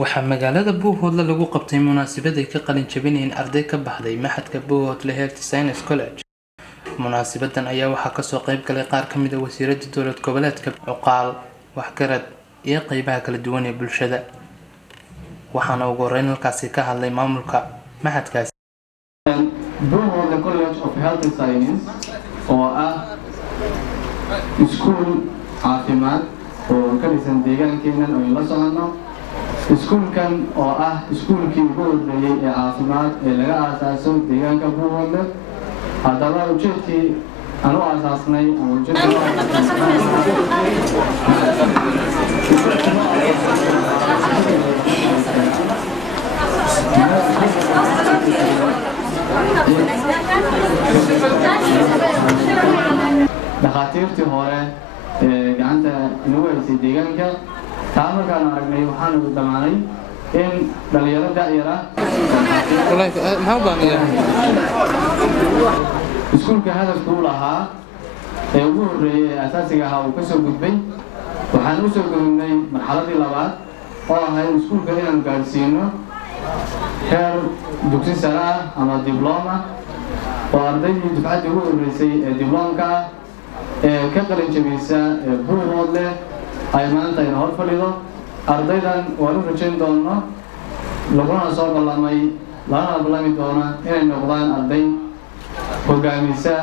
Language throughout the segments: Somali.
waxaa magaalada Buuhoodle lagu qabtay munaasabad ay ka qalin jabinayeen arday ka baxday maxadka Buuhoodle Health Science College. Munaasabadan ayaa waxaa ka soo qayb galay qaar ka mid ah wasiirada dowlad goboleedka, cuqaal, waxgarad iyo qaybaha kala duwan ee bulshada. waxaana ugu horeyn halkaasi ka hadlay maamulka maxadkaasi. Buuhoodle College of Health Science oo ah iskuul caafimaad oo ka dhisan deegaankeenan oo la socono. iskuulkan oo ah iskuulkii ugu horreeyay ee caafimaad ee laga aasaasay deegaanka Buuhoodle. haddaba ujeedkii aan u aasaasnay dhakhaatiirtii hore ee gacanta inagu haysay deegaanka. taa markaan aragnay waxaan ugu dhammaanay in dhalinyaro da'yar ah iskuulka hadafku u lahaa ee ugu horreeyay ee asaasiga ahaa uu ka soo gudbay. waxaan u soo gudubnay marxaladii labaad oo ahayd iskuulka inaan gaadhsiino heer dugsi sare ah ama dibloma oo ardaydii dufcaddii ugu horreysay ee dibloomka ah ee ka qalin jabiysa ee Buuhoodle ay maanta ina hor fadhido. ardaydan waan u rajayn doono laguna soo ballami doona inay noqdaan arday hogaamisa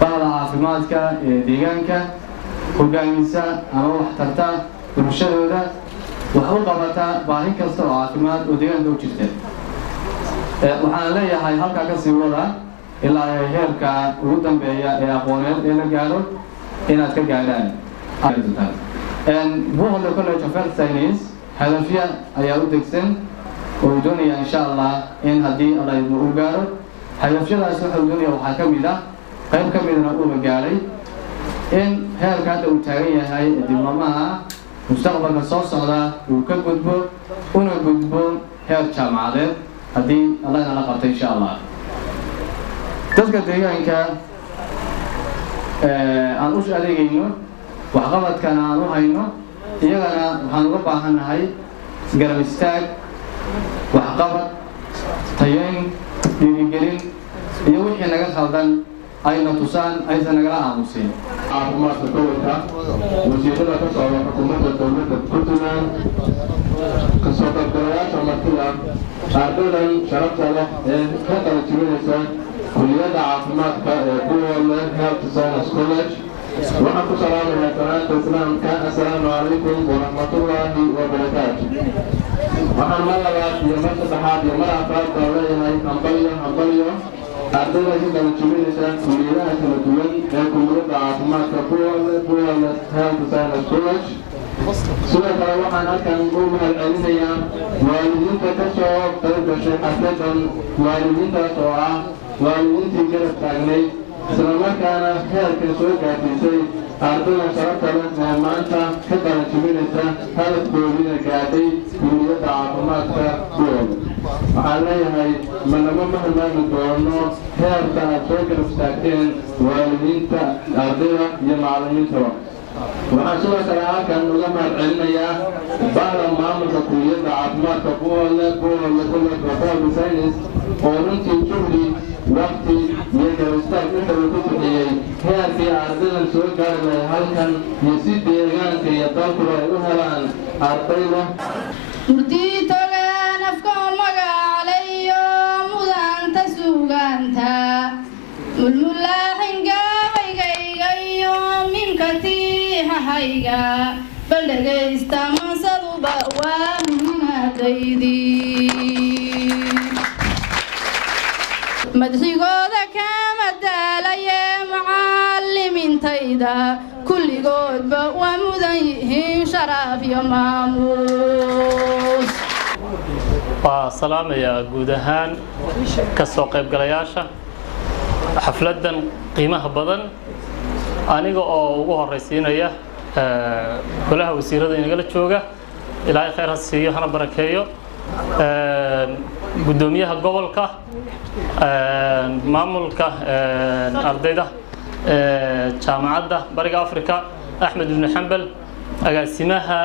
bahda caafimaadka ee deegaanka, hogaamisa ama waxtarta bulshadooda, wax u qabata baahi kasta oo caafimaad oo deegaanka u jirta. waxaan leeyahay halkaa ka sii wada ilaa ay heerka ugu dambeeya ee aqooneed ee la gaaro inaad ka gaadhaan. Buuhoodle College of Health Science hadafya ayaa u degsan oo doonaya insha Allah in haddii Allah uu gaaro hadafyadaas waxa uu doonaya waxaa ka mid ah qayb ka midna uu gaaray in heerka hadda uu taagan yahay diblomaha mustaqbalka soo socda uu ka gudbo una gudbo heer jaamacadeed haddii Allah ina la qabto insha Allah. dadka deegaanka aan u adeegayno waxqabadkana aan u hayno iyagana waxaan uga baahanahay garab istaag, waxqabad, tayayn, dhiirigelin iyo wixii naga khaldan ayna tusaan aysan nagala aamusin. caafimaadka gobolka wasiirada ka socda xukuumadda dowladda Puntland kasoo qaybgalayaasha martida ardaydan sharafta leh ee ka qalin jabinaysa kulliyadda caafimaadka ee Buuhoodle Health Science College. waxaan ku salaamayaa salaanta islaamka. assalaamu calaykum waraxmatullaahi wabarakaatu. waxaan mar labaad iyo mar saddexaad iyo mar afraad baan leeyahay hambalyo ardayda ka qalin jabinaysa kulliyadaha kala duwan ee kulliyadda caafimaadka Buuhoodle Health Science College. sidoo kale waxaan halkan u mahadcelinayaa waalidiinta ka soo qayb gashay xafladan, waalidiintaas oo ah waalidiintii garab taagnay isla markaana heerka soo gaarsiisay ardayda sharafta leh ee maanta ka qalin jabinaysa hadafkoodiina gaadhay kulliyadda caafimaadka Buuhoodle. waxaan leeyahay manama mahmaami doono heerka aad soo garab istaagteen waalidiinta, ardayda iyo macallimiintaba. waxaan sidoo kale halkan uga mahadcelinayaa bahda maamulka kulliyadda caafimaadka Buuhoodle College of Health Science oo runtii juhdi, waqti iyo garab istaag intaba ku bixiyey heerkii ardaydan soo gaari lahay halkan iyo si deegaanka iyo dalkuba ay u helaan ardayda murtiitogaan afkoon magacalayo mudanta suuganta mulmulaaxingaahaygaygayo minkatiihahayga bal dhegaysta mansaduba waa muhiimadaydii madxigooda kama daalaye macallimintayda kulligoodba waa mudan yihiin sharaaf iyo maamuus. waa salaamayaa guud ahaan ka soo qaybgalayaasha xafladan qiimaha badan aniga oo ugu horeysiinaya golaha wasiirada inagala jooga. ilaahay khayr ha siiyo hana barakeeyo. gudoomiyaha gobolka, maamulka ardayda jaamacadda bariga Afrika Axmed ibn Xambal agaasimaha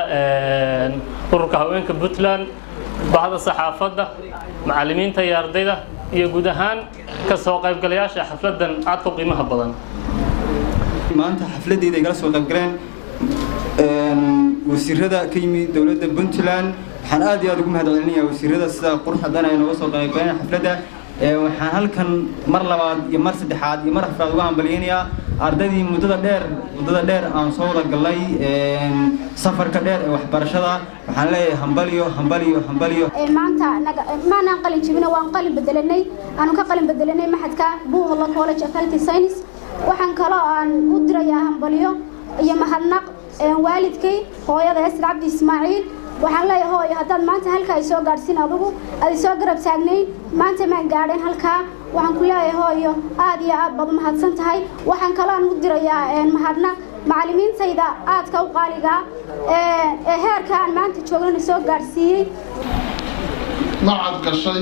ururka haweenka Puntland bahda saxaafadda macallimiinta iyo ardayda iyo guud ahaan ka soo qaybgalayaasha xafladan aad u qiimaha badan maanta xafladeeda ay kala soo qaybgaleen wasiirada ka yimid dawladda Puntland waxaan aad iyo aad ugu mahadcelinayaa wasiirada sida quruxda badan ay nooga soo qaybgaleen xafladda waxaan halkan mar labaad iyo mar saddexaad iyo mar afraad uga hambalyeynaya ardaydii muddada dheer aan soo wada galay safarka dheer ee waxbarashada waxaan leeyahay hambaliyo maanta maanaan qalin jabina waan qalin bedelanay aanu ka qalin bedelanay maxadka Buuhoodle College of Health Science waxaan kaloo aan u dirayaa hambaliyo iyo mahadnaq waalidkay hooyada Asad Cabdi Ismaaciil waxaan leeyahay hooyo haddaad maanta halka ay soo gaarsiin adigu ay soo garab taagnayn maanta ma gaadheen halka waxaan ku leeyahay hooyo aad iyo aad baad mahadsan tahay waxaan kala u dirayaa mahadnaq macallimiintayda aadka u qaaliga ee heerka aan maanta joogno soo gaarsiiyay macad gashay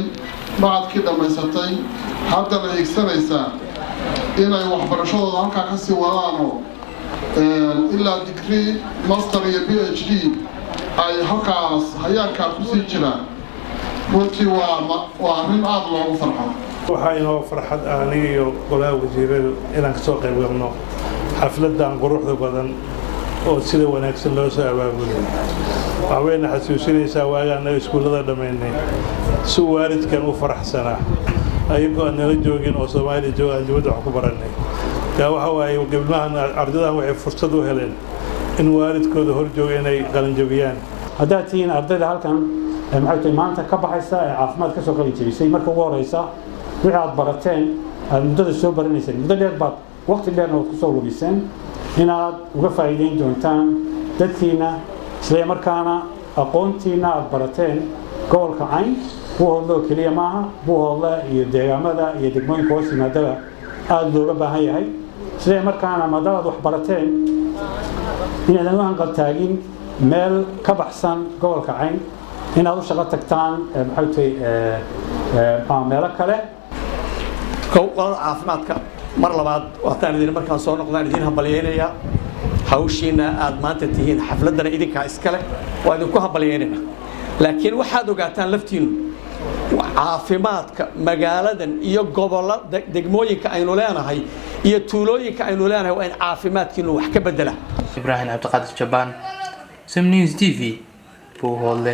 macadkii dhamaysatay hadda la igsanaysaa inay waxbarashadooda halkaa ka sii wadaano ilaa degree master iyo PhD ay halkaas hayaankaa ku sii jiraan runtii waa arrin aad loogu farxo waxaa inoo farxad aniga iyo golaha wasiirada inaan kasoo qayb galno xafladan quruxda badan oo sida wanaagsan loo soo abaabulay waxayna xasuusinaysaa waagaan iskuulada dhamaynay si waalidkan u faraxsanaa ayagoo aan nala joogin oo Soomaaliya joogaan dibadda wax ku baranay waxa waaye gabdhahan ardaydan waxay fursad u heleen in waalidkooda hor jooga inay qalin jabiyaan haddaad tihiin ardayda halkan maxay tahay maanta ka baxaysa ee caafimaad ka soo qalin jabisay marka ugu horeysa wixii aad barateen aad muddada soo baranayseen muddo dheer baad waqti dheerna waad ku soo lumiseen inaad uga faa'iideyn doontaan dadkiina isla markaana aqoontiina aad barateen gobolka Cayn Buuhoodle kaliya maaha Buuhoodle iyo deegaamada iyo degmooyinka hoos yimaadaba aad looga baahan yahay isla markaana maadaama wax barateen inaad aan qaltaagin meel ka baxsan gobolka Cayn inaad u shaqo tagtaan maxay tahay meelo kale qolada caafimaadka mar labaad waxaan idin markaan soo noqdaan idin hambalyeynaya hawshiina aad maanta tihiin xafladana idinka iskale waa idinku hambalyeynayna laakiin waxaad ogaataan laftiinu caafimaadka magaaladan iyo gobolada degmooyinka aynu leenahay iyo tuulooyinka aynu leenahay waa in caafimaadkiinu wax ka bedela Ibrahim Abdiqaadir Jabaan Sam News TV Buuhoodle